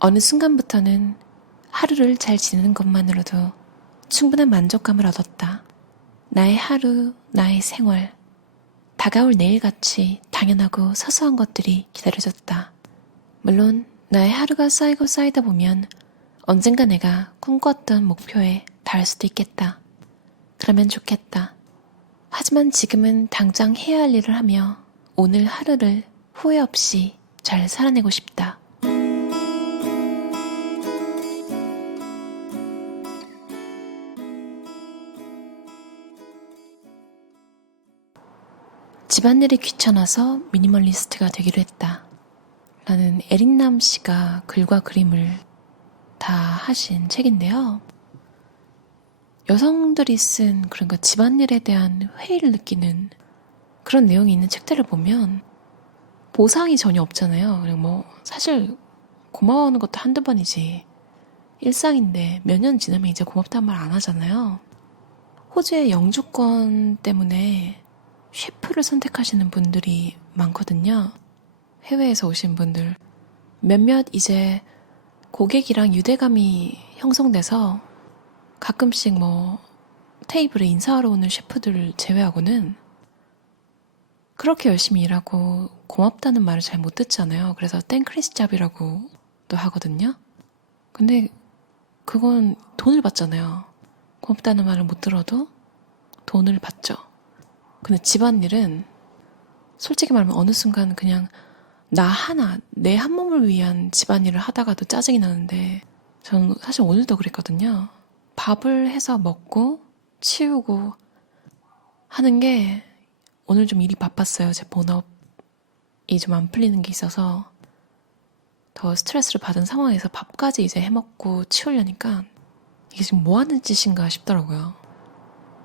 어느 순간부터는 하루를 잘 지내는 것만으로도 충분한 만족감을 얻었다. 나의 하루, 나의 생활, 다가올 내일같이 당연하고 사소한 것들이 기다려졌다. 물론 나의 하루가 쌓이고 쌓이다 보면 언젠가 내가 꿈꿨던 목표에 닿을 수도 있겠다. 그러면 좋겠다. 하지만 지금은 당장 해야 할 일을 하며 오늘 하루를 후회 없이 잘 살아내고 싶다. 집안일이 귀찮아서 미니멀리스트가 되기로 했다. 라는 에린남 씨가 글과 그림을 다 하신 책인데요. 여성들이 쓴 그런 집안일에 대한 회의를 느끼는 그런 내용이 있는 책들을 보면 보상이 전혀 없잖아요. 그냥 사실 고마워하는 것도 한두 번이지. 일상인데 몇 년 지나면 이제 고맙다는 말 안 하잖아요. 호주의 영주권 때문에 셰프를 선택하시는 분들이 많거든요. 해외에서 오신 분들. 몇몇 이제 고객이랑 유대감이 형성돼서 가끔씩 테이블에 인사하러 오는 셰프들을 제외하고는 그렇게 열심히 일하고 고맙다는 말을 잘 못 듣잖아요. 그래서 땡크리스 잡이라고도 하거든요. 근데 그건 돈을 받잖아요. 고맙다는 말을 못 들어도 돈을 받죠. 근데 집안일은 솔직히 말하면 어느 순간 그냥 나 하나, 내 한 몸을 위한 집안일을 하다가도 짜증이 나는데 저는 사실 오늘도 그랬거든요. 밥을 해서 먹고 치우고 하는 게 오늘 좀 일이 바빴어요. 제 본업이 좀 안 풀리는 게 있어서 더 스트레스를 받은 상황에서 밥까지 이제 해먹고 치우려니까 이게 지금 뭐 하는 짓인가 싶더라고요.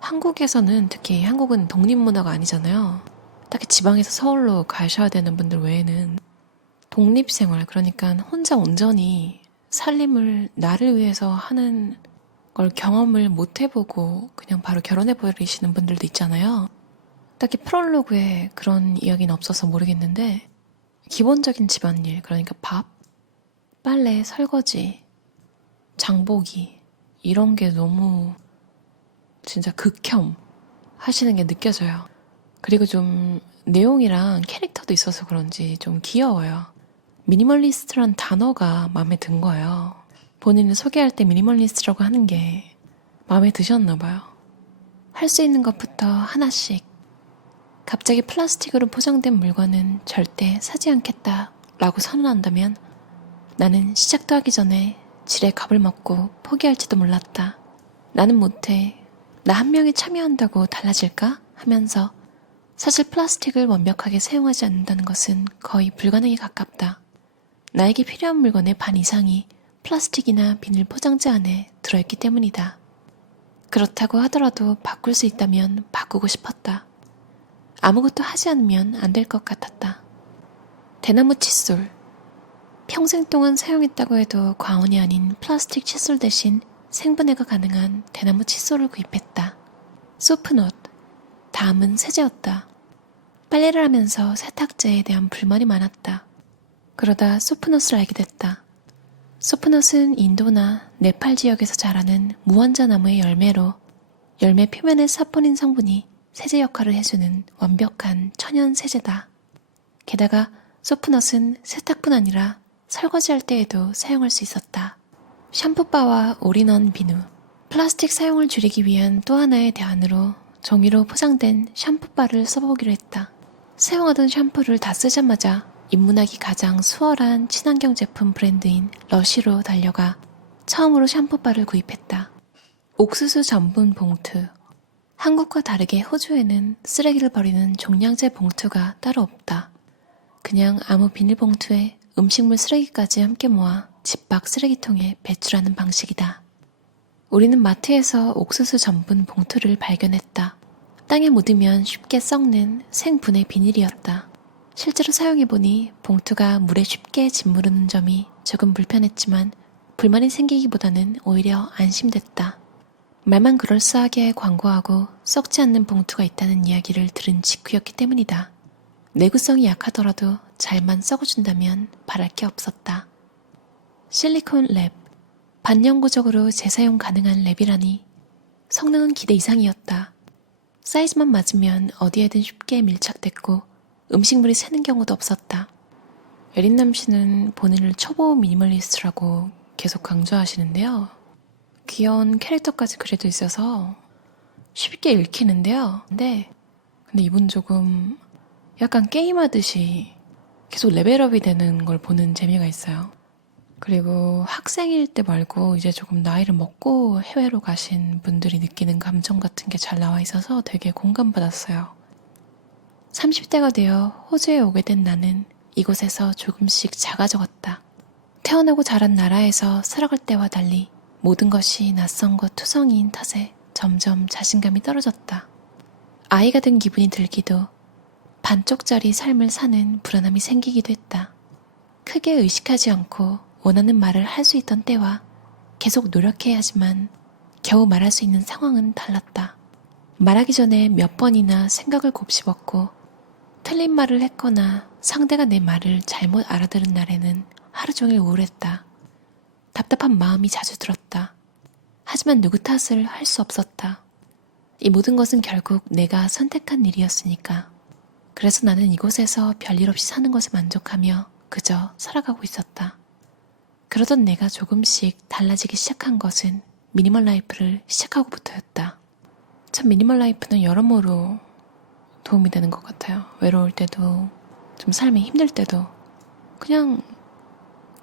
한국에서는 특히 한국은 독립문화가 아니잖아요. 딱히 지방에서 서울로 가셔야 되는 분들 외에는 독립생활, 그러니까 혼자 온전히 살림을 나를 위해서 하는 걸 경험을 못 해보고 그냥 바로 결혼해버리시는 분들도 있잖아요. 딱히 프롤로그에 그런 이야기는 없어서 모르겠는데 기본적인 집안일, 그러니까 밥, 빨래, 설거지, 장보기 이런 게 너무 진짜 극혐 하시는 게 느껴져요. 그리고 좀 내용이랑 캐릭터도 있어서 그런지 좀 귀여워요. 미니멀리스트란 단어가 마음에 든 거예요. 본인을 소개할 때 미니멀리스트라고 하는 게 마음에 드셨나 봐요. 할 수 있는 것부터 하나씩. 갑자기 플라스틱으로 포장된 물건은 절대 사지 않겠다 라고 선언한다면 나는 시작도 하기 전에 지레 겁을 먹고 포기할지도 몰랐다. 나는 못해. 나 한 명이 참여한다고 달라질까? 하면서 사실 플라스틱을 완벽하게 사용하지 않는다는 것은 거의 불가능에 가깝다. 나에게 필요한 물건의 반 이상이 플라스틱이나 비닐 포장재 안에 들어있기 때문이다. 그렇다고 하더라도 바꿀 수 있다면 바꾸고 싶었다. 아무것도 하지 않으면 안 될 것 같았다. 대나무 칫솔. 평생 동안 사용했다고 해도 과언이 아닌 플라스틱 칫솔 대신 생분해가 가능한 대나무 칫솔을 구입했다. 소프넛. 다음은 세제였다. 빨래를 하면서 세탁제에 대한 불만이 많았다. 그러다 소프넛을 알게 됐다. 소프넛은 인도나 네팔 지역에서 자라는 무환자 나무의 열매로 열매 표면의 사포닌 성분이 세제 역할을 해주는 완벽한 천연 세제다. 게다가 소프넛은 세탁뿐 아니라 설거지할 때에도 사용할 수 있었다. 샴푸바와 올인원 비누. 플라스틱 사용을 줄이기 위한 또 하나의 대안으로 종이로 포장된 샴푸바를 써보기로 했다. 사용하던 샴푸를 다 쓰자마자 입문하기 가장 수월한 친환경 제품 브랜드인 러쉬로 달려가 처음으로 샴푸바를 구입했다. 옥수수 전분 봉투. 한국과 다르게 호주에는 쓰레기를 버리는 종량제 봉투가 따로 없다. 그냥 아무 비닐봉투에 음식물 쓰레기까지 함께 모아 집 밖 쓰레기통에 배출하는 방식이다. 우리는 마트에서 옥수수 전분 봉투를 발견했다. 땅에 묻으면 쉽게 썩는 생분해 비닐이었다. 실제로 사용해보니 봉투가 물에 쉽게 짓무르는 점이 조금 불편했지만 불만이 생기기보다는 오히려 안심됐다. 말만 그럴싸하게 광고하고 썩지 않는 봉투가 있다는 이야기를 들은 직후였기 때문이다. 내구성이 약하더라도 잘만 썩어준다면 바랄 게 없었다. 실리콘 랩, 반영구적으로 재사용 가능한 랩이라니 성능은 기대 이상이었다. 사이즈만 맞으면 어디에든 쉽게 밀착됐고 음식물이 새는 경우도 없었다. 에린남 씨는 본인을 초보 미니멀리스트라고 계속 강조하시는데요. 귀여운 캐릭터까지 그려져 있어서 쉽게 읽히는데요. 근데 이분 조금 약간 게임하듯이 계속 레벨업이 되는 걸 보는 재미가 있어요. 그리고 학생일 때 말고 이제 조금 나이를 먹고 해외로 가신 분들이 느끼는 감정 같은 게 잘 나와 있어서 되게 공감받았어요. 30대가 되어 호주에 오게 된 나는 이곳에서 조금씩 작아져갔다. 태어나고 자란 나라에서 살아갈 때와 달리 모든 것이 낯선 것 투성이인 탓에 점점 자신감이 떨어졌다. 아이가 된 기분이 들기도 반쪽짜리 삶을 사는 불안함이 생기기도 했다. 크게 의식하지 않고 원하는 말을 할 수 있던 때와 계속 노력해야지만 겨우 말할 수 있는 상황은 달랐다. 말하기 전에 몇 번이나 생각을 곱씹었고 틀린 말을 했거나 상대가 내 말을 잘못 알아들은 날에는 하루 종일 우울했다. 답답한 마음이 자주 들었다. 하지만 누구 탓을 할 수 없었다. 이 모든 것은 결국 내가 선택한 일이었으니까. 그래서 나는 이곳에서 별일 없이 사는 것에 만족하며 그저 살아가고 있었다. 그러던 내가 조금씩 달라지기 시작한 것은 미니멀 라이프를 시작하고부터였다. 참 미니멀 라이프는 여러모로 도움이 되는 것 같아요. 외로울 때도, 좀 삶이 힘들 때도, 그냥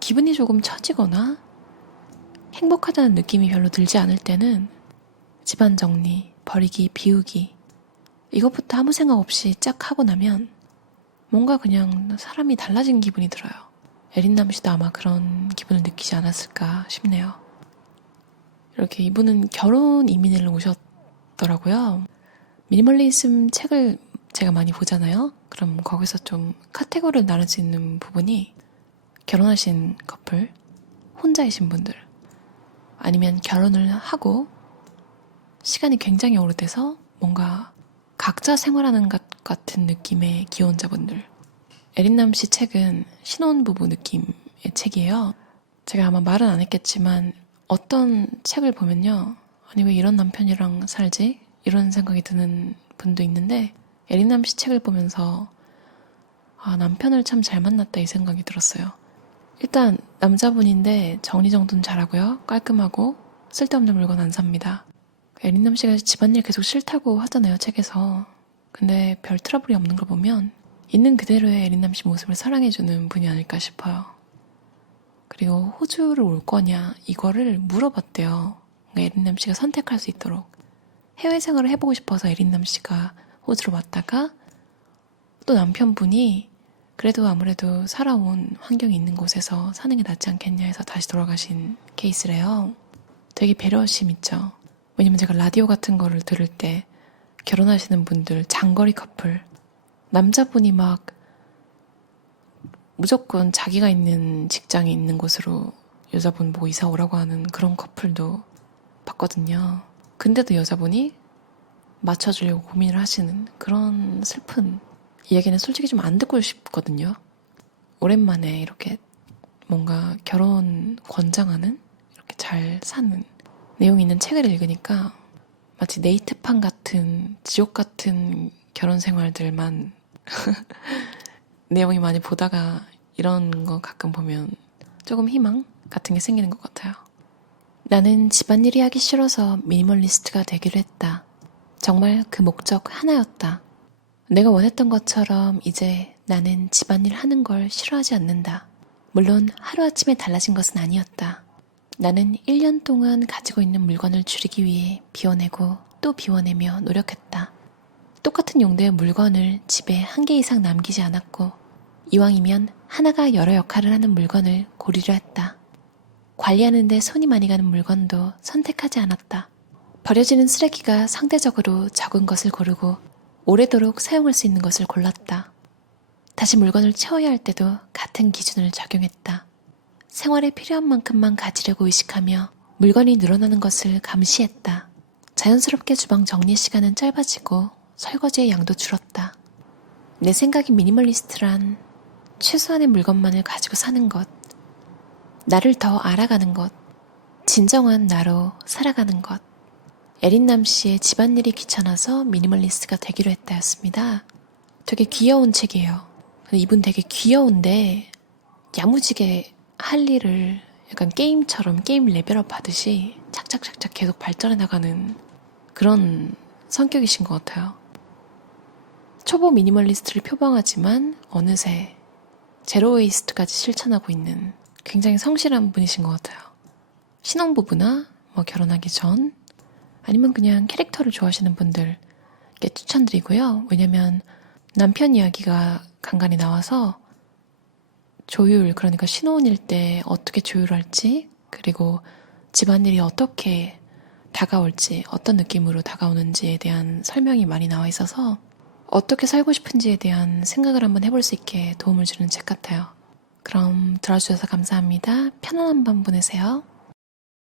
기분이 조금 처지거나 행복하다는 느낌이 별로 들지 않을 때는 집안 정리, 버리기, 비우기 이것부터 아무 생각 없이 쫙 하고 나면 뭔가 그냥 사람이 달라진 기분이 들어요. 에린남 씨도 아마 그런 기분을 느끼지 않았을까 싶네요. 이렇게 이분은 결혼 이민을 오셨더라고요. 미니멀리즘 책을 제가 많이 보잖아요. 그럼 거기서 좀 카테고리를 나눌 수 있는 부분이 결혼하신 커플, 혼자이신 분들, 아니면 결혼을 하고 시간이 굉장히 오래돼서 뭔가 각자 생활하는 것 같은 느낌의 기혼자분들. 에린남 씨 책은 신혼부부 느낌의 책이에요. 제가 아마 말은 안 했겠지만 어떤 책을 보면요, 아니 왜 이런 남편이랑 살지? 이런 생각이 드는 분도 있는데 에린남 씨 책을 보면서 아, 남편을 참 잘 만났다 이 생각이 들었어요. 일단 남자분인데 정리정돈 잘하고요, 깔끔하고 쓸데없는 물건 안 삽니다. 에린남 씨가 집안일 계속 싫다고 하잖아요, 책에서. 근데 별 트러블이 없는 걸 보면 있는 그대로의 에린남 씨 모습을 사랑해주는 분이 아닐까 싶어요. 그리고 호주를 올 거냐 이거를 물어봤대요. 에린남 씨가 선택할 수 있도록. 해외 생활을 해보고 싶어서 에린남 씨가 호주로 왔다가 또 남편분이 그래도 아무래도 살아온 환경이 있는 곳에서 사는 게 낫지 않겠냐 해서 다시 돌아가신 케이스래요. 되게 배려심 있죠. 왜냐면 제가 라디오 같은 거를 들을 때 결혼하시는 분들, 장거리 커플, 남자분이 막 무조건 자기가 있는 직장이 있는 곳으로 여자분 보고 이사 오라고 하는 그런 커플도 봤거든요. 근데도 여자분이 맞춰주려고 고민을 하시는 그런 슬픈 이야기는 솔직히 좀 안 듣고 싶거든요. 오랜만에 이렇게 뭔가 결혼 권장하는, 이렇게 잘 사는 내용이 있는 책을 읽으니까 마치 네이트판 같은 지옥 같은 결혼 생활들만 내용이 많이 보다가 이런 거 가끔 보면 조금 희망 같은 게 생기는 것 같아요. 나는 집안일이 하기 싫어서 미니멀리스트가 되기로 했다. 정말 그 목적 하나였다. 내가 원했던 것처럼 이제 나는 집안일 하는 걸 싫어하지 않는다. 물론 하루아침에 달라진 것은 아니었다. 나는 1년 동안 가지고 있는 물건을 줄이기 위해 비워내고 또 비워내며 노력했다. 똑같은 용도의 물건을 집에 한 개 이상 남기지 않았고 이왕이면 하나가 여러 역할을 하는 물건을 고르려 했다. 관리하는 데 손이 많이 가는 물건도 선택하지 않았다. 버려지는 쓰레기가 상대적으로 적은 것을 고르고 오래도록 사용할 수 있는 것을 골랐다. 다시 물건을 채워야 할 때도 같은 기준을 적용했다. 생활에 필요한 만큼만 가지려고 의식하며 물건이 늘어나는 것을 감시했다. 자연스럽게 주방 정리 시간은 짧아지고 설거지의 양도 줄었다. 내 생각이 미니멀리스트란 최소한의 물건만을 가지고 사는 것. 나를 더 알아가는 것, 진정한 나로 살아가는 것. 에린남 씨의 집안일이 귀찮아서 미니멀리스트가 되기로 했다였습니다. 되게 귀여운 책이에요. 이분 되게 귀여운데 야무지게 할 일을 약간 게임처럼 게임 레벨업 하듯이 착착착착 계속 발전해 나가는 그런 성격이신 것 같아요. 초보 미니멀리스트를 표방하지만 어느새 제로 웨이스트까지 실천하고 있는 굉장히 성실한 분이신 것 같아요. 신혼부부나 뭐 결혼하기 전 아니면 그냥 캐릭터를 좋아하시는 분들께 추천드리고요. 왜냐면 남편 이야기가 간간히 나와서 조율, 그러니까 신혼일 때 어떻게 조율할지, 그리고 집안일이 어떻게 다가올지, 어떤 느낌으로 다가오는지에 대한 설명이 많이 나와 있어서 어떻게 살고 싶은지에 대한 생각을 한번 해볼 수 있게 도움을 주는 책 같아요. 그럼 들어주셔서 감사합니다. 편안한 밤 보내세요.